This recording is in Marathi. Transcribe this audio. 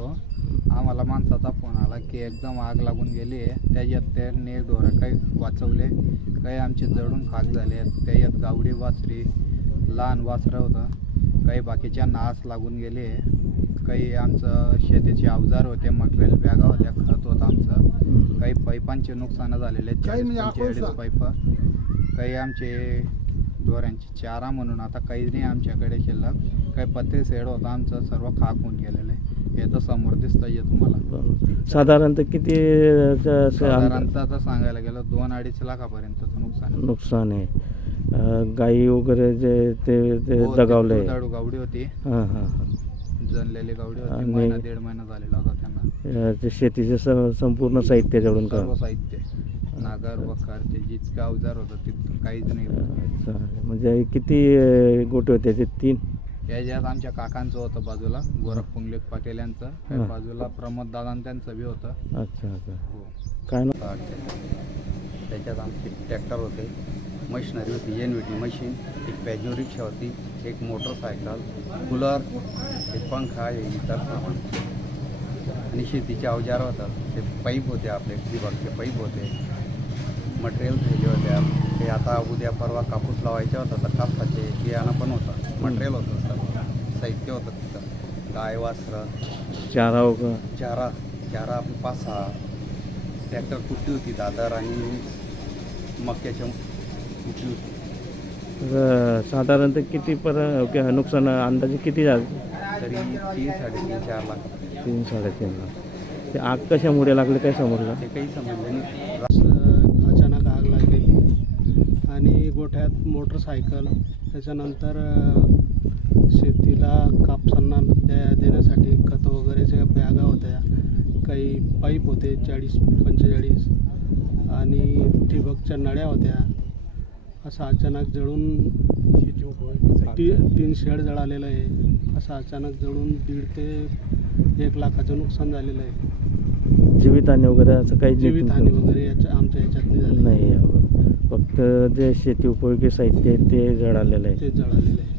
होतो. आम्हाला माणसाचा फोन आला की एकदम आग लागून गेली आहे. त्याच्यात त्यांनी ढोरं काही वाचवले काही आमचे जळून खाक झाले आहेत. त्याच्यात गावडी वासरी लहान वासरं होतं. काही बाकीच्या नास लागून गेले काही आमचं शेतीचे अवजार होते मटेरियल बॅगा होत्या खत होतं आमचं. काही पाईपांचे नुकसान झालेले आहेत काही चाळीस म्हणजे आपण पाईप. काही आमचे ढोरांची चारा म्हणून आता काहीच नाही आमच्याकडे शिल्लक. काही पत्ते सेड होता आमचं सर्व खाक होऊन गेलेलं आहे. हे तर समोर दिसतं आहे तुम्हाला. साधारणतः किती साधारणतः तर सांगायला गेलं दोन अडीच लाखापर्यंतचं नुकसान आहे. नुकसान आहे. गाई वगैरे जे ते ते हो, ते दगावले. दुधाळू गावडी होती. हां हां हां. जनलेली गावडी होती. आणि- महिना दीड महिना झालेला होता त्यांना. ते शेतीचे स- संपूर्ण साहित्य जळून का? सर्व साहित्य. नागर वखार ते जितकं अवजार होतं तिथं काहीच नाही होतं. अच्छा. म्हणजे किती अ, गोटे होते ते? तीन? याच्यात आमच्या काकांचं होतं बाजूला गोरख पुंगलेख पाटील यांचं. बाजूला प्रमोद दादा त्यांचं बी होतं. अच्छा अच्छा. हो. काय ना. त्याच्यात आमचे ट्रॅक्टर होते. मशिनरी होती एन व्ही टी मशीन एक पॅजो रिक्षा होती एक मोटरसायकल कूलर एक पंखा हे इतर सामान आणि शेतीचे अवजार होतात. ते पाईप होते आपले ठिबकचे पाईप होते. मटेरियल थैले होत्या ते आता उद्या परवा कापूस लावायचे होता तर कापसाचे बियाणं पण होतं मटेरियल होतं सर साहित्य होतं तिथं. गाय वासरं. चारा वगैरे चारा चारा आपली पाच सहा. ट्रॅक्टर कुट्टी होती दादर आणि मक्याच्या कुट्टी होती. तर साधारणतः किती पर क- नुकसान अंदाजे किती झालं? तरी तीन साडेतीन चार लाख. तीन साडेतीन लाख. ते आग कशामुळे लागले काय समजलं? ते काही समजलं नाही असं अचानक आग लागलेली आणि गोठ्यात मोटरसायकल त्याच्यानंतर शेतीला कापसांना द्या देण्यासाठी खत वगैरेच्या बॅगा होत्या काही पाईप होते चाळीस पंचेचाळीस आणि ठिबकच्या नळ्या होत्या असं अचानक जळून टी तीन शेड जळालेलं आहे असं अचानक जळून दीड ते एक लाखाचं नुकसान झालेलं आहे. जीवितहानी वगैरे असं काही जीवितहानी? वगैरे याच्या आमच्या याच्यात नाही. फक्त जे शेती उपयोगी साहित्य आहे ते जळालेलं आहे ते जळालेलं आहे